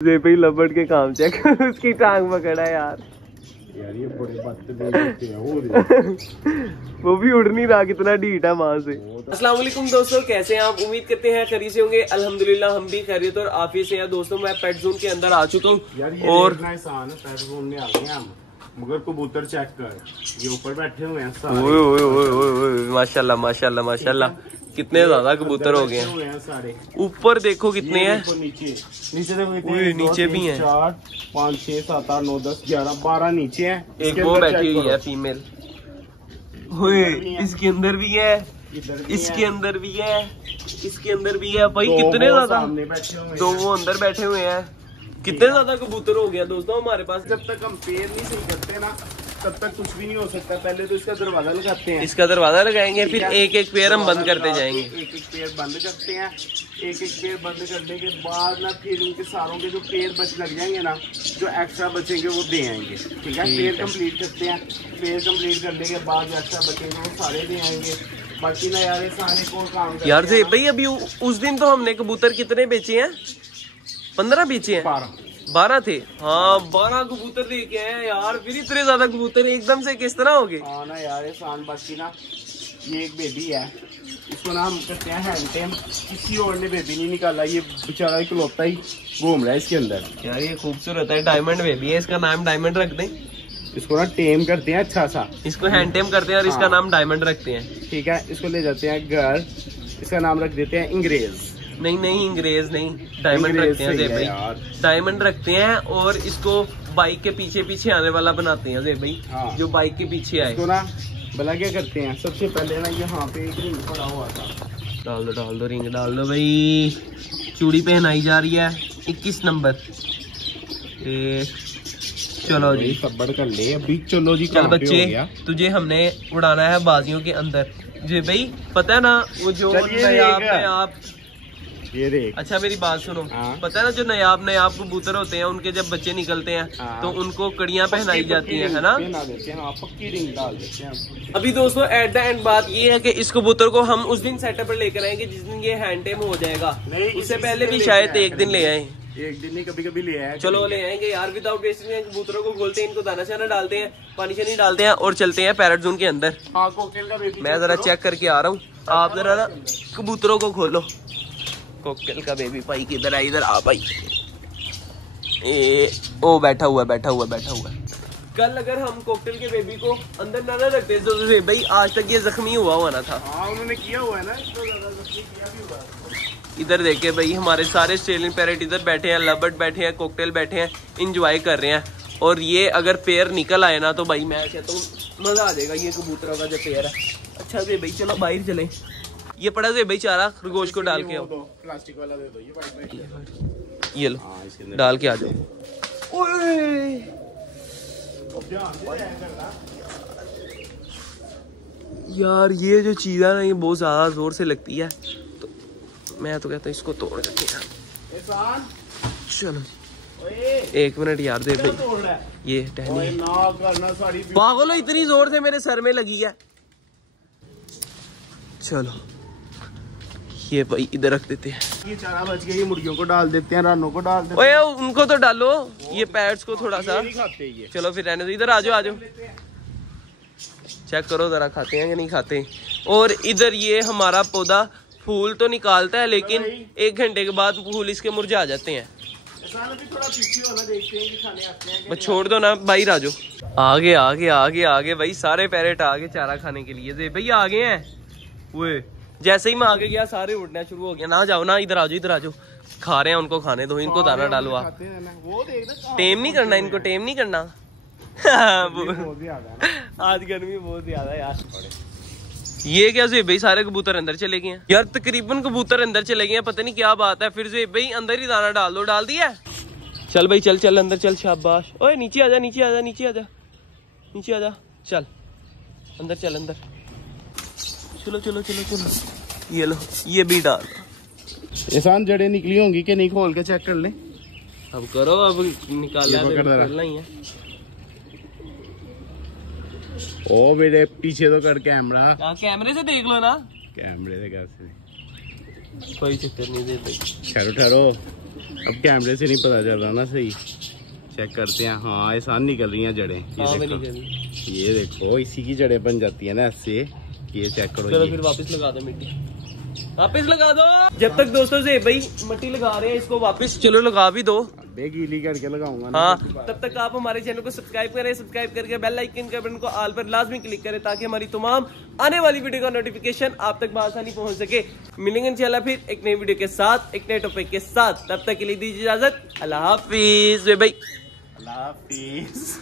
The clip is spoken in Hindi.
भाई लबड़ के काम चेक उसकी टांग पकड़ा यार ये बड़े बदतमीज हैं वो भी उड़ नहीं रहा, कितना ढीठ है वहां से। अस्सलाम वालेकुम दोस्तों, कैसे हैं आप? उम्मीद करते हैं खैरियत से होंगे। अल्हम्दुलिल्लाह हम भी खैरियत और आफियत से हैं। दोस्तों मैं पेट जोन के अंदर आ चुका हूँ और पेट जोन में आ गए हम, मगर कबूतर चेक कर, ये ऊपर बैठे हुए हैं सारे। ओए ओए ओए ओए माशाल्लाह माशाल्लाह माशाल्लाह, कितने ज्यादा कबूतर हो गए हैं सारे। ऊपर देखो कितने हैं, नीचे देखो, नीचे भी हैं 4 5 6 7 8 9 10 11 12 नीचे हैं। एक वो बैठी हुई है फीमेल, इसके अंदर भी है, इसके अंदर भी है, इसके अंदर भी है। भाई कितने ज्यादा, दो वो अंदर बैठे हुए हैं। कितने ज्यादा कबूतर हो गया दोस्तों हमारे पास। जब तक हम पेड़ नहीं सही करते ना तब तक कुछ भी नहीं हो सकता। पहले तो इसका दरवाजा लगाते हैं, इसका दरवाजा लगाएंगे, फिर एक एक पेड़ हम बंद करते जाएंगे। एक एक पेड़ बंद करते हैं, एक एक पेड़ बंद करने के बाद ना फिर उनके सारों के जो पेड़ बच लग जाएंगे ना, जो एक्स्ट्रा बचेंगे वो दे आएंगे। ठीक है, पेड़ कंप्लीट करते हैं, पेड़ कंप्लीट करने के बाद जो एक्स्ट्रा बचेंगे वो सारे दे आएंगे। बाकी ना यार सारे को काम यार से भाई अभी उस दिन तो हमने कबूतर कितने बेचे हैं? 15 बेचे हैं, 12 थे। हाँ 12 कबूतर देखे हैं यार, फिर इतने ज्यादा कबूतर एकदम से किस तरह हो गए? हाँ ना यार एहसान। बाकी ना ये एक बेबी है, इसको ना हम करते हैं हैंड टेम। किसी और ने बेबी नहीं निकाला, ये बेचारा इकलौता ही घूम रहा है इसके अंदर। यार ये खूबसूरत है, डायमंड बेबी है, इसका नाम डायमंड रख दें। इसको ना टेम करते हैं अच्छा सा, इसको हैंड टेम करते हैं और इसका नाम डायमंड रखते हैं। ठीक है, इसको ले जाते हैं घर, इसका नाम रख देते हैं इंग्रेज। नहीं अंग्रेज नहीं, डायमंड रखते हैं भाई, डायमंड रखते हैं। और इसको बाइक के पीछे पीछे आने वाला बनाते हैं भाई। हाँ। जो बाइक के पीछे आए। तो ना भला क्या करते हैं, सबसे पहले ना यहाँ पे एक रिंग पड़ा हुआ था, डाल दो रिंग डाल दो भाई। चूड़ी पहनाई जा रही है 21 नंबर। चलो जी सब्र कर ले अभी, चलो जी। चल बच्चे, तुझे हमने उड़ाना है बाजियों के अंदर जी भाई। पता है ना वो जो नयाब ये देख। अच्छा मेरी बात सुनो। पता है ना जो नयाब कबूतर होते हैं, उनके जब बच्चे निकलते हैं तो उनको कड़ियां पहनाई जाती हैं, है ना? पक्की रिंग डाल देते हैं। अभी दोस्तों एट द एंड बात ये है कि इस कबूतर को हम उस दिन सेटअप पर लेकर आएंगे जिस दिन ये हैंड टेम हो जाएगा। उससे पहले भी शायद एक दिन ले आए, एक दिन नहीं कभी कभी ले आए। चलो ले आएंगे यार। विदाउट वेस्टिंग कबूतरों को खोलते हैं, इनको दाना शाना डालते हैं, पानी शानी डालते हैं और चलते हैं पैरेट जोन के अंदर। मैं जरा चेक करके आ रहा हूँ, आप जरा ना कबूतरों को खोलो। कोकटेल का बेबी भाई किधर है? इधर आ भाई। ओ बैठा हुआ है। कल अगर हम कोकटेल के बेबी को अंदर ना रखते तो भाई आज तक ये जख्मी हुआ ना था। हाँ उन्होंने किया हुआ है ना, इसको ज्यादा जख्मी किया भी हुआ है। इधर देखे भाई हमारे सारे ऑस्ट्रेलियन पैरेट इधर बैठे हैं, लबर्ड बैठे हैं, कोकटेल बैठे हैं, इंजॉय कर रहे हैं। और ये अगर पेयर निकल आए ना तो भाई मैं कहता हूँ मजा आ जाएगा ये कबूतरों का जो पेयर है। अच्छा से भाई चलो बाहर चले। ये पड़ा से भाई चारा खरगोश को डाल के आओ, प्लास्टिक वाला दे दो ये लो डाल के आ जाओ। यार ये जो चीज है ना ये बहुत ज्यादा जोर से लगती है, तो मैं तो कहता हूँ इसको तोड़ देते हैं। चलो 1 मिनट यार दे भाई, ये टहनी पागल इतनी जोर से मेरे सर में लगी है। चलो ये भाई इधर रख देते हैं। ये चारा बच गया, ये मुर्गियों को डाल देते हैं, रानों को डाल देते हैं। ओए उनको तो डालो, ये पैट्स को थोड़ा सा। खाते ये। चलो फिर रहने दो, इधर आ जाओ चेक करो जरा खाते हैं कि नहीं खाते। और इधर ये हमारा पौधा फूल तो निकालता है लेकिन 1 घंटे के बाद फूल इसके मुरझा जाते हैं। बस छोड़ दो ना, बाहर आ जाओ। आगे भाई सारे पैरेट आगे चारा खाने के लिए भाई आ गए हैं। वो जैसे ही मैं आगे गया सारे उड़ना शुरू हो गया। ना जाओ ना, इधर आ जाओ, खा रहे हैं उनको खाने दो, इनको दाना डालो। आप टेम नहीं करना इनको, टेम नहीं करना। आज गर्मी बहुत ज्यादा यार। ये क्या से भाई सारे कबूतर अंदर चले गए हैं यार, तकरीबन कबूतर अंदर चले गए हैं, पता नहीं क्या बात है। फिर से भाई अंदर ही दाना डाल दो। डाल दिया? चल भाई चल अंदर चल, शाबाश। ओए नीचे आजा चल अंदर, चल अंदर। चलो ये लो, ये भी डाल। एहसान जड़ें निकली होंगी कि नहीं, खोल के चेक कर ले। अब करो, अब निकालना ही है। ओ मेरे पीछे तो कर कैमरा। कैमरे से देख लो ना। कैमरे से कैसे? कोई चक्कर नहीं दे भाई। ठहरो अब कैमरे से नहीं पता चल रहा ना सही, चेक करते हैं। हाँ आसान निकल रही हैं जड़ें, ये देखो इसी की जड़ें बन जाती है ना ऐसे, ये चेक करो। चलो फिर वापस लगा दो मिट्टी, वापस लगा दो। जब तक दोस्तों से भाई मिट्टी लगा रहे हैं इसको वापस चलो लगा भी दो, गीली करके लगाऊंगा ना। हाँ तब तक आप हमारे चैनल को सब्सक्राइब करें, सब्सक्राइब करके बेल आइकन के बटन को ऑल पर लाजमी क्लिक करें ताकि हमारी तमाम आने वाली वीडियो का नोटिफिकेशन आप तक आसानी पहुंच सके। मिलेंगे इंशाल्लाह फिर एक नई वीडियो के साथ, एक नए टॉपिक के साथ। तब तक के लिए दीजिए इजाजत। अल्लाह हाफिज भाई। अल्लाह हाफिज।